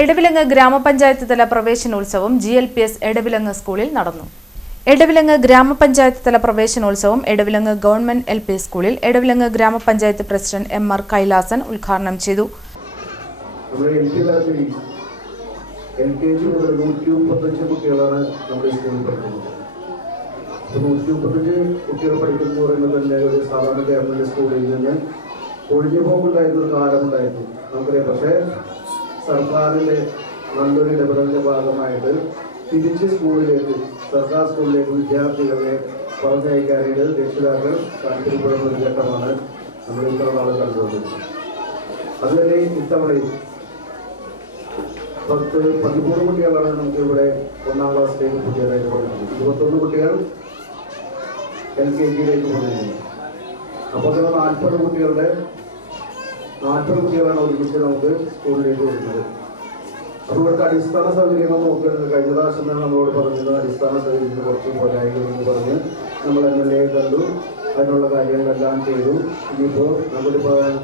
എടവിലങ്ങ് ഗ്രാമപഞ്ചായത്ത് തല പ്രവേശനോത്സവം GLPS എടവിലങ്ങ് സ്കൂളിൽ നടന്നു. എടവിലങ്ങ് ഗ്രാമപഞ്ചായത്ത് തല പ്രവേശനോത്സവം എടവിലങ്ങ് ഗവൺമെന്റ് LP സ്കൂളിൽ എടവിലങ്ങ് ഗ്രാമപഞ്ചായത്ത് പ്രസിഡന്റ് MR കൈലാസൻ ഉദ്ഘാടനം ചെയ്തു. LKG മുതൽ 135 കുട്ടികളാണ് നമ്മുടെ സ്കൂളിൽ പഠിക്കുന്നത്. 135 കുട്ടികൾ പഠിക്കുന്നു പറയുന്നത് തന്നെ ഒരു സാധാരണ ഗവൺമെന്റ് സ്കൂളിൽ നിന്ന് ഒഴിഞ്ഞു പോകുണ്ടായിരുന്ന കാലമുണ്ടായിരുന്നു നമുക്കറിയാം. പക്ഷേ സർക്കാരിൻ്റെ നല്ലൊരു ഇടപെടലിൻ്റെ ഭാഗമായിട്ട് തിരിച്ച് സ്കൂളിലേക്ക്, സർക്കാർ സ്കൂളിലേക്ക് വിദ്യാർത്ഥികളെ പറഞ്ഞയക്കാനായിട്ട് രക്ഷിതാക്കൾ താല്പര്യപ്പെടുന്ന ഒരു ഘട്ടമാണ് നമ്മൾ ഇത്ര നാൾ കണ്ടുകൊണ്ടിരുന്നത്. അതുവരെ ഇത്തവണയും 13 കുട്ടികളാണ് നമുക്ക് ഇവിടെ 1ാം ക്ലാസ്സിലേക്ക് പുതിയതായിട്ട് പഠിക്കുന്നത്. 21 കുട്ടികൾ LKGയിലേക്ക് പോകുന്നത്. അപ്പോൾ 40 കുട്ടികളാണ് ഒരുമിച്ച് നമുക്ക് സ്കൂളിലേക്ക് വരുന്നത്. അപ്പോൾ ഇവിടുത്തെ അടിസ്ഥാന സൗകര്യങ്ങൾ നോക്കുന്നത് കഴിഞ്ഞ പ്രാവശ്യം തന്നെ നമ്മളോട് പറഞ്ഞത് അടിസ്ഥാന സൗകര്യത്തിന് കുറച്ച് പോരായ്മകളെന്ന് പറഞ്ഞ് നമ്മൾ MLA കണ്ടു, അതിനുള്ള കാര്യങ്ങളെല്ലാം ചെയ്തു. ഇനിയിപ്പോൾ നമ്മുടെ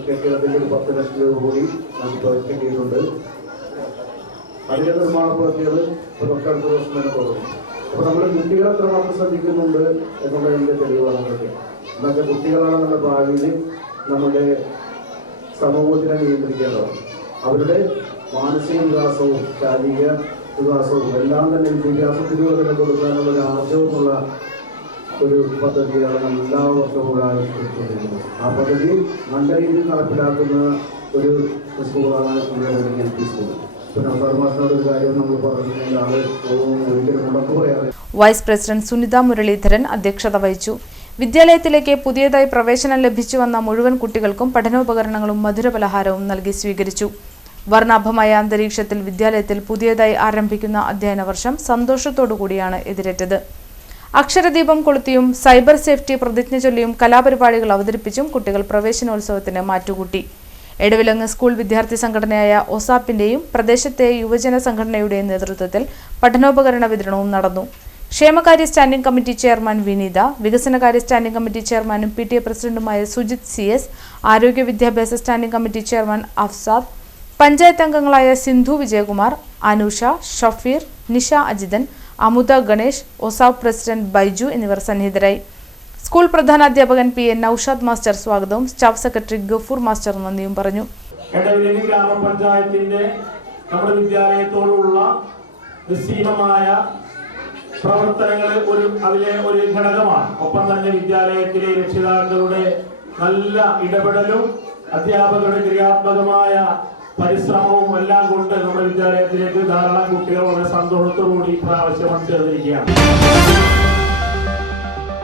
കെട്ടിടത്തിൻ്റെ ഒരു 10 ലക്ഷം രൂപ കൂടി നമുക്ക് കിട്ടിയിട്ടുണ്ട്. അതിൻ്റെ നിർമ്മാണ പ്രവൃത്തികൾ തൊട്ടടുത്ത ദിവസം തന്നെ തുടങ്ങും. അപ്പോൾ നമ്മൾ കുട്ടികളെ എത്രമാത്രം ശ്രദ്ധിക്കുന്നുണ്ട് എന്നുള്ളതിൻ്റെ തെളിവാണ് അതൊക്കെ. എന്നൊക്കെ കുട്ടികളാണ് നമ്മുടെ ഭാവിയിൽ നമ്മുടെ സമൂഹത്തിനെ നിയന്ത്രിക്കേണ്ടത്. അവരുടെ മാനസിക വികാസവും ശാരീരിക വികാസവും എല്ലാം തന്നെ വിദ്യാഭ്യാസത്തിലൂടെ തന്നെ കൊടുക്കാനുള്ള ഒരു ആർജവമുള്ള ഒരു പദ്ധതിയാണ് നമ്മൾ എല്ലാ വർഷവും ആവിഷ്കരിച്ചുകൊണ്ടിരിക്കുന്നത്. ആ പദ്ധതി നല്ല രീതിയിൽ നടപ്പിലാക്കുന്ന ഒരു സ്കൂളാണ് നമ്മുടെ LP school. Vice president Sunitha Muraleedharan അധ്യക്ഷത വഹിച്ചു. വിദ്യാലയത്തിലേക്ക് പുതിയതായി പ്രവേശനം ലഭിച്ചുവന്ന മുഴുവൻ കുട്ടികൾക്കും പഠനോപകരണങ്ങളും മധുരപലഹാരവും നൽകി സ്വീകരിച്ചു. വർണ്ണാഭമായ അന്തരീക്ഷത്തിൽ വിദ്യാലയത്തിൽ പുതിയതായി ആരംഭിക്കുന്ന അധ്യയന വർഷം സന്തോഷത്തോടുകൂടിയാണ് എതിരേറ്റത്. അക്ഷരദീപം കൊളുത്തിയും സൈബർ സേഫ്റ്റി പ്രതിജ്ഞ ചൊല്ലിയും കലാപരിപാടികൾ അവതരിപ്പിച്ചും കുട്ടികൾ പ്രവേശനോത്സവത്തിന് മാറ്റുകൂട്ടി. എടവിലങ്ങ് സ്കൂൾ വിദ്യാർത്ഥി സംഘടനയായ OSAPന്റെയും പ്രദേശത്തെ യുവജന സംഘടനയുടെയും നേതൃത്വത്തിൽ പഠനോപകരണ വിതരണവും നടന്നു. ക്ഷേമകാര്യ സ്റ്റാൻഡിംഗ് കമ്മിറ്റി ചെയർമാൻ വിനീത, വികസനകാര്യ സ്റ്റാൻഡിംഗ് കമ്മിറ്റി ചെയർമാനും PTA പ്രസിഡന്റുമായ സുജിത് CS, ആരോഗ്യ വിദ്യാഭ്യാസ standing committee chairman Afsad, panchayat അംഗങ്ങളായ സിന്ധു വിജയകുമാർ, അനൂഷ, ഷഫീർ, നിഷ അജിതൻ, അമുദ ഗണേഷ്, OSAP പ്രസിഡന്റ് ബൈജു എന്നിവർ സന്നിഹിതരായി. സ്കൂൾ പ്രധാനാധ്യാപകൻ PN നൌഷാദ് മാസ്റ്റർ സ്വാഗതവും സ്റ്റാഫ് സെക്രട്ടറി ഗഫൂർ മാസ്റ്റർ നന്ദിയും പറഞ്ഞു. എടവിലങ്ങ് ഗ്രാമപഞ്ചായത്തിന്റെ നമ്മുടെ വിദ്യാലയത്തോടുള്ള നിസ്സീമമായ പ്രവർത്തനങ്ങൾ അതിലെ ഒരു ഘടകമാണ്. ഒപ്പം തന്നെ വിദ്യാലയത്തിലെ രക്ഷിതാക്കളുടെ നല്ല ഇടപെടലും അധ്യാപകരുടെ ക്രിയാത്മകമായ പരിശ്രമവും എല്ലാം കൊണ്ട് നമ്മുടെ വിദ്യാലയത്തിലേക്ക് ധാരാളം കുട്ടികൾ വളരെ സന്തോഷത്തോടുകൂടി പ്രാവശ്യം ചേർന്നിരിക്കുകയാണ്.